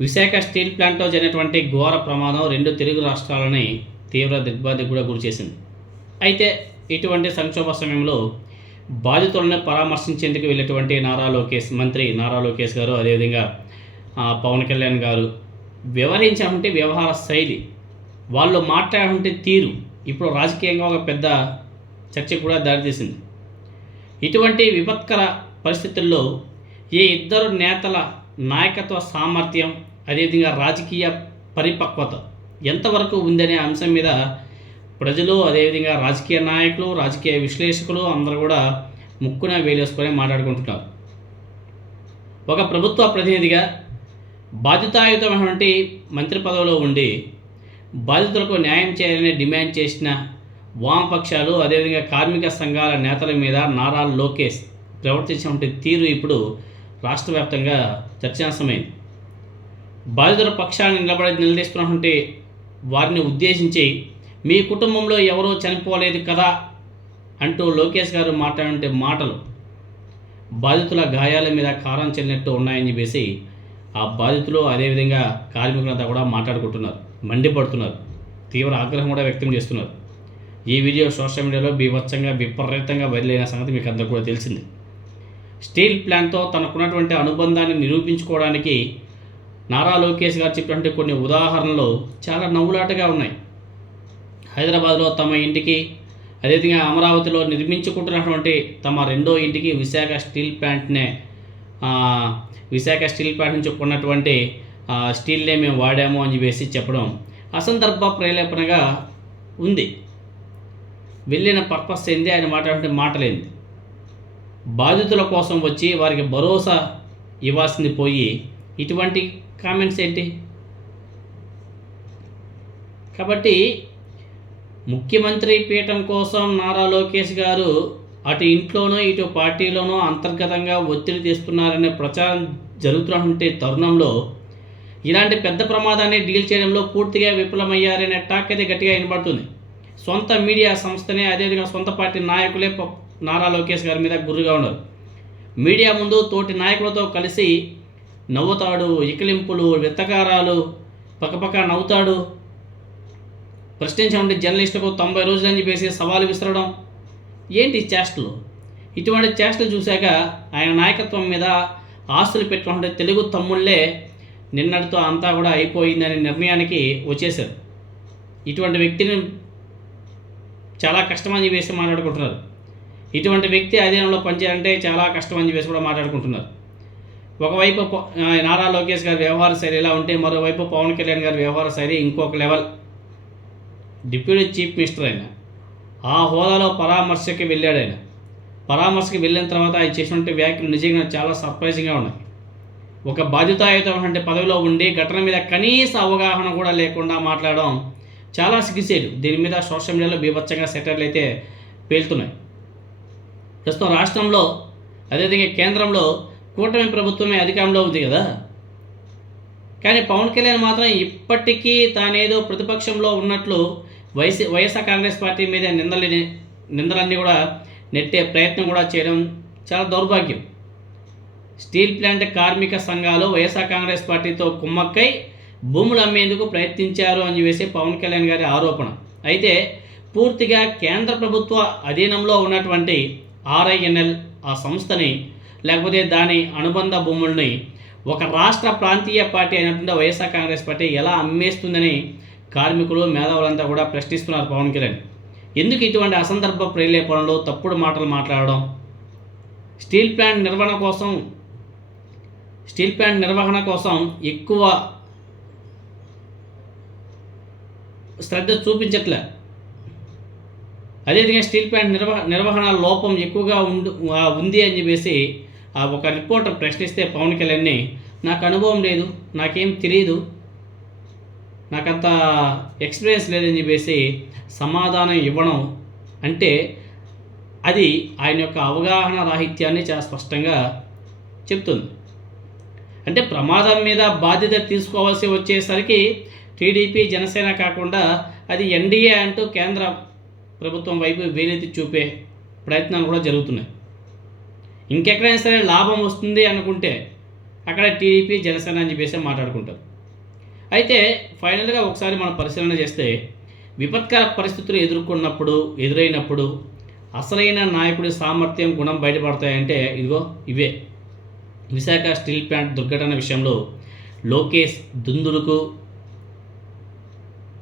Visakha steel ప్లాంట్లో జరిగినటువంటి ఘోర ప్రమాదం రెండు తెలుగు రాష్ట్రాలని తీవ్ర దిగ్బాధికి కూడా గురిచేసింది. అయితే ఇటువంటి సంక్షోభ సమయంలో బాధితులను పరామర్శించేందుకు వెళ్ళేటువంటి మంత్రి నారా లోకేష్ గారు, అదేవిధంగా పవన్ కళ్యాణ్ గారు వ్యవహరించినటువంటి వ్యవహార శైలి, వాళ్ళు మాట్లాడే తీరు ఇప్పుడు రాజకీయంగా ఒక పెద్ద చర్చకు కూడా దారితీసింది. ఇటువంటి విపత్కర పరిస్థితుల్లో ఈ ఇద్దరు నేతల నాయకత్వ సామర్థ్యం, అదేవిధంగా రాజకీయ పరిపక్వత ఎంతవరకు ఉందనే అంశం మీద ప్రజలు, అదేవిధంగా రాజకీయ నాయకులు, రాజకీయ విశ్లేషకులు అందరూ కూడా ముక్కున వేలేసుకొని మాట్లాడుకుంటున్నారు. ఒక ప్రభుత్వ ప్రతినిధిగా బాధ్యతాయుతమైనటువంటి మంత్రి పదవిలో ఉండి బాధితులకు న్యాయం చేయాలని డిమాండ్ చేసిన వామపక్షాలు, అదేవిధంగా కార్మిక సంఘాల నేతల మీద నారా లోకేష్ ప్రవర్తించినటువంటి తీరు ఇప్పుడు రాష్ట్ర వ్యాప్తంగా చర్చాంశమైంది. బాధితుల పక్షాన్ని నిలదీస్తున్నటువంటి వారిని ఉద్దేశించి మీ కుటుంబంలో ఎవరూ చనిపోలేదు కదా అంటూ లోకేష్ గారు మాట్లాడే మాటలు బాధితుల గాయాల మీద కారం చెల్లినట్టు ఉన్నాయని చెప్పేసి ఆ బాధితులు, అదేవిధంగా కార్మికులంతా కూడా మాట్లాడుకుంటున్నారు, మండిపడుతున్నారు, తీవ్ర ఆగ్రహం కూడా వ్యక్తం చేస్తున్నారు. ఈ వీడియో సోషల్ మీడియాలో బీభత్సంగా విపరీతంగా బయలుదేరిన సంగతి మీకు అందరికీ కూడా తెలిసింది. స్టీల్ ప్లాంట్తో తనకున్నటువంటి అనుబంధాన్ని నిరూపించుకోవడానికి నారా లోకేష్ గారు చెప్పినటువంటి కొన్ని ఉదాహరణలు చాలా నవ్వులాటగా ఉన్నాయి. హైదరాబాద్లో తమ ఇంటికి, అదేవిధంగా అమరావతిలో నిర్మించుకుంటున్నటువంటి తమ రెండో ఇంటికి విశాఖ స్టీల్ ప్లాంట్ నుంచి కొన్నటువంటి స్టీల్నే మేము వాడాము అని చెప్పేసి చెప్పడం అసందర్భ ప్రేరేపణగా ఉంది. వెళ్ళిన పర్పస్ ఏంది, ఆయన మాట్లాడే మాటలేంది? బాధితుల కోసం వచ్చి వారికి భరోసా ఇవ్వాల్సింది పోయి ఇటువంటి కామెంట్స్ ఏంటి? కాబట్టి ముఖ్యమంత్రి పీఠం కోసం నారా లోకేష్ గారు అటు ఇంట్లోనూ ఇటు పార్టీలోనూ అంతర్గతంగా ఒత్తిడి తెస్తున్నారనే ప్రచారం జరుగుతున్నటువంటి తరుణంలో ఇలాంటి పెద్ద ప్రమాదాన్ని డీల్ చేయడంలో పూర్తిగా విఫలమయ్యారనే టాక్ అయితే గట్టిగా వినబడుతుంది. సొంత మీడియా సంస్థనే, అదేవిధంగా సొంత పార్టీ నాయకులే నారా లోకేష్ గారి మీద గుర్రుగా ఉన్నారు. మీడియా ముందు తోటి నాయకులతో కలిసి నవ్వుతాడు, ఇకిలింపులు, వెత్తకారాలు, పక్కపక్క నవ్వుతాడు, ప్రశ్నించే జర్నలిస్టులకు 90 రోజులు అని చెప్పేసి సవాలు విసరడం ఏంటి చేష్టలు? ఇటువంటి చేష్టలు చూశాక ఆయన నాయకత్వం మీద ఆస్తులు పెట్టుకుంటే తెలుగు తమ్ముళ్ళే నిన్నటితో అంతా కూడా అయిపోయిందనే నిర్ణయానికి వచ్చేశారు. ఇటువంటి వ్యక్తిని చాలా కష్టమని చెప్పేసి మాట్లాడుకుంటున్నారు. ఇటువంటి వ్యక్తి అధీనంలో పనిచేయాలంటే చాలా కష్టమని చెప్పేసి కూడా మాట్లాడుకుంటున్నారు. ఒకవైపు నారా లోకేష్ గారి వ్యవహార శైలి ఎలా ఉంటే, మరోవైపు పవన్ కళ్యాణ్ గారి వ్యవహార శైలి ఇంకొక లెవెల్. డిప్యూటీ చీఫ్ మినిస్టర్ అయినా ఆ హోదాలో పరామర్శకి వెళ్ళాడు. ఆయన పరామర్శకి వెళ్ళిన తర్వాత ఆయన చేసినటువంటి వ్యాఖ్యలు నిజంగా చాలా సర్ప్రైజింగ్గా ఉన్నాయి. ఒక బాధ్యతాయుతమైనటువంటి పదవిలో ఉండి ఘటన మీద కనీస అవగాహన కూడా లేకుండా మాట్లాడడం చాలా సిగ్గుసేటు. దీని మీద సోషల్ మీడియాలో బీభత్సంగా సెటర్లు అయితే పేలుతున్నాయి. ప్రస్తుతం రాష్ట్రంలో, అదేవిధంగా కేంద్రంలో కూటమి ప్రభుత్వమే అధికారంలో ఉంది కదా. కానీ పవన్ కళ్యాణ్ మాత్రం ఇప్పటికీ తానేదో ప్రతిపక్షంలో ఉన్నట్లు వైఎస్ఆర్ కాంగ్రెస్ పార్టీ మీద నిందలన్నీ కూడా నెట్టే ప్రయత్నం కూడా చేయడం చాలా దౌర్భాగ్యం. స్టీల్ ప్లాంట్ కార్మిక సంఘాలు వైఎస్ఆర్ కాంగ్రెస్ పార్టీతో కుమ్మక్కై భూములు అమ్మేందుకు ప్రయత్నించారు అని చెప్పేసి పవన్ కళ్యాణ్ గారి ఆరోపణ. అయితే పూర్తిగా కేంద్ర ప్రభుత్వ అధీనంలో ఉన్నటువంటి ఆర్ఐఎన్ఎల్ ఆ సంస్థని, లేకపోతే దాని అనుబంధ భూముల్ని ఒక రాష్ట్ర ప్రాంతీయ పార్టీ అయినటువంటి వైఎస్ఆర్ కాంగ్రెస్ పార్టీ ఎలా అమ్మేస్తుందని కార్మికులు, మేధావులంతా కూడా ప్రశ్నిస్తున్నారు పవన్ కళ్యాణ్. ఎందుకు ఇటువంటి అసందర్భ ప్రేరేపణలు, తప్పుడు మాటలు మాట్లాడడం? స్టీల్ ప్లాంట్ నిర్వహణ కోసం ఎక్కువ శ్రద్ధ చూపించట్లే. అదేవిధంగా స్టీల్ ప్లాంట్ నిర్వహణ లోపం ఎక్కువగా ఉంది అని చెప్పేసి ఒక రిపోర్టర్ ప్రశ్నిస్తే పవన్ కళ్యాణ్ని నాకు అనుభవం లేదు, నాకేం తెలియదు, నాకంత ఎక్స్పీరియన్స్ లేదని చెప్పేసి సమాధానం ఇవ్వడం అంటే అది ఆయన యొక్క అవగాహన రాహిత్యాన్ని చాలా స్పష్టంగా చెప్తుంది. అంటే ప్రమాదం మీద బాధ్యత తీసుకోవాల్సి వచ్చేసరికి టీడీపీ, జనసేన కాకుండా అది ఎన్డీఏ అంటూ కేంద్ర ప్రభుత్వం వైపు వేలెత్తి చూపే ప్రయత్నాలు కూడా జరుగుతున్నాయి. ఇంకెక్కడైనా సరే లాభం వస్తుంది అనుకుంటే అక్కడ టీడీపీ జనసేన అని చెప్పేసి మాట్లాడుకుంటారు. అయితే ఫైనల్గా ఒకసారి మనం పరిశీలన చేస్తే విపత్కర పరిస్థితులు ఎదురైనప్పుడు అసలైన నాయకుడి సామర్థ్యం గుణం బయటపడతాయంటే ఇదిగో ఇవే. విశాఖ స్టీల్ ప్లాంట్ దుర్ఘటన విషయంలో లోకేష్ దుందుడుకు,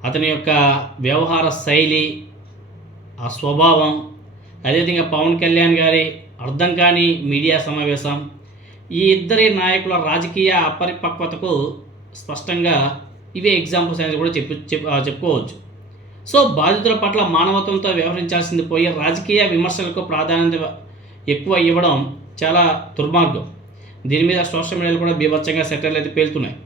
అతని యొక్క వ్యవహార శైలి, ఆ స్వభావం, అదేవిధంగా పవన్ కళ్యాణ్ గారి అర్థం కాని మీడియా సమావేశం, ఈ ఇద్దరి నాయకుల రాజకీయ అపరిపక్వతకు స్పష్టంగా ఇవే ఎగ్జాంపుల్స్ అనేది కూడా చెప్పుకోవచ్చు. సో బాధితుల పట్ల మానవత్వంతో వ్యవహరించాల్సింది పోయి రాజకీయ విమర్శలకు ప్రాధాన్యత ఎక్కువ ఇవ్వడం చాలా దుర్మార్గం. దీని మీద సోషల్ మీడియాలో కూడా బీభత్సంగా సెటర్లు అయితే పేలుతున్నాయి.